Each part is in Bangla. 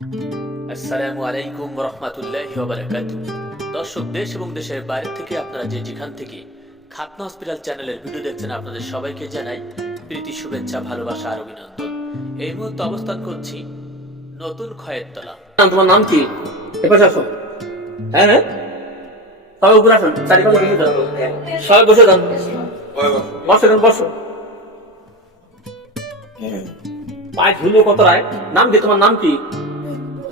আসসালামু আলাইকুম রহমতুল্লাহ বারাকাতু দর্শক দেশ এবং দেশের বাইরে থেকে আপনারা যে যেখান থেকে খাতনা হসপিটাল চ্যানেলের ভিডিও দেখছেন আপনাদের সবাইকে জানাই প্রীতি শুভেচ্ছা ভালোবাসা আর অভিনন্দন। এই মুহূর্তে অবস্থান করছি নতুন খয়েরতলা তোমার নাম কি? এপাশে আসো। হ্যাঁ হ্যাঁ। সবাই উপরে আসুন চারিপাশে বসে যান। সবাই বসে যান। বসো যান বসো। পায়ে ধুলো কত রায়? নাম কি? তোমার নাম কি?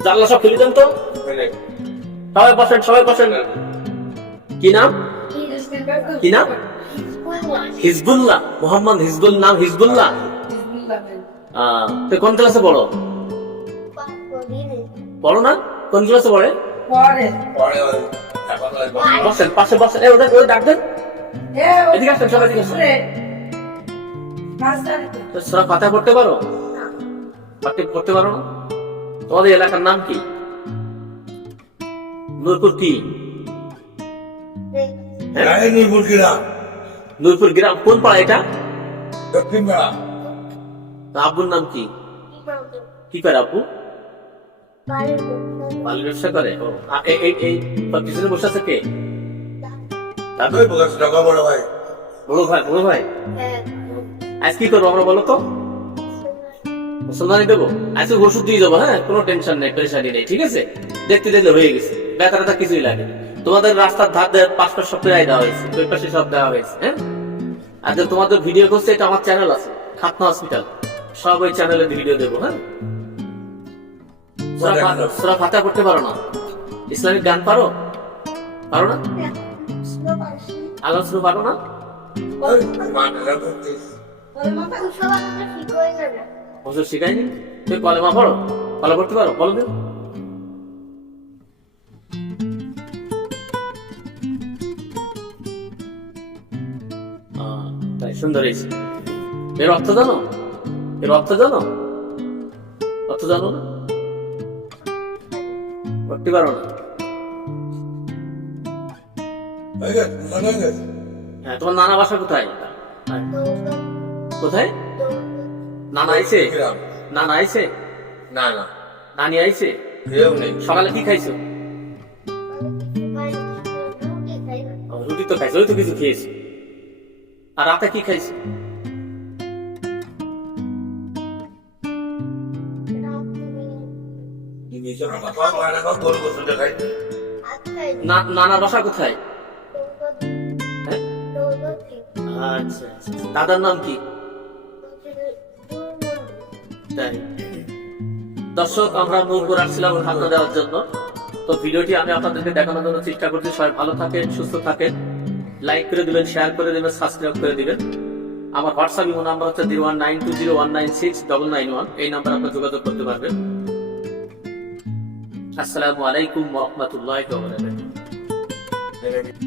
জানলা সব খুলে দেন তো। সবাই বসেন সবাই বসেন। কি নাম? কি নাম? হিজবুল্লাহ মোহাম্মদ হিজবুল নাম হিজবুল্লাহ? কোন ক্লাসে পড়ো? পড়ো না? কোন ক্লাসে পড়ে? বসেন পাশে বসেন। এই ওদের ওদের ডাক দেন। এদিকে আসেন সবাই এদিকে আসেন। তো সূরা ফাতিহা পড়তে পারো? পড়তে পারো না? তোমাদের এলাকার নাম কি? নূরপুর কি? নূরপুর গ্রাম। কোন পাড়া এটা? তা আব্বুর নাম কি? কি করে আব্বু? মাল ব্যবসা। করে? এই পিছনে বসে আছে কে? দাদু। বড় ভাই। বড় ভাই আজ কি করব আমরা বলো তো? মুসলমানি দেবো। আজকে ওষুধ দিয়ে যাব হ্যাঁ? কোনো টেনশন নেই পরেশানি নেই ঠিক আছে? দেখতে দেখলে হয়ে গেছে। ব্যথা ব্যথা কিছুই লাগে তোমাদের রাস্তার ধার দেওয়ার পাঁচ পাঁচ সব প্রায় দেওয়া হয়েছে দুই পাশে সব দেওয়া হয়েছে হ্যাঁ? আর যে তোমাদের ভিডিও করছে এটা আমার চ্যানেল আছে খাতনা হসপিটাল সব ওই চ্যানেলে ভিডিও দেবো হ্যাঁ? সূরা ফা- সূরা ফাতিহা পড়তে পারো না? ইসলামিক গান পারো? পারো না? পারো না? হুজুর শিখাইনি। তুমি কলেমা পড়ো। কলা পড়তে পারো বলো আহ, তাই সুন্দর হয়েছে। এর অর্থ জানো? এর অর্থ জানো? অর্থ জানো না? পড়তে পারো না। হ্যাঁ তোমার নানা বাসা কোথায়? কোথায়? নানা আইছে? নানা আইছে? না না। নানি আইছে? কেউ নেই। সকালে কি খাইছো? রুটি তো খাইছো তো কিছু খেয়েছো। আর রাতে কি খাইছো? নিজের কথা না গরু গোসল দেখাই না- নানার বাসা কোথায়? হ্যাঁ? আচ্ছা আচ্ছা। দাদার নাম কি? দর্শক, আমরা নূরপুর আসছিলাম খাদ্য দেওয়ার জন্য। তো ভিডিওটি আমি আপনাদেরকে দেখানোর জন্য চেষ্টা করছি। সবাই ভালো থাকেন, সুস্থ থাকেন। লাইক করে দিবেন শেয়ার করে দিবেন সাবস্ক্রাইব করে দিবেন। আমার হোয়াটসঅ্যাপ ইমো নাম্বার হচ্ছে zero one nine two zero one nine six double nine one এই নাম্বার আপনার যোগাযোগ করতে পারবেন। আসসালামু আলাইকুম রহমতুল্লাহ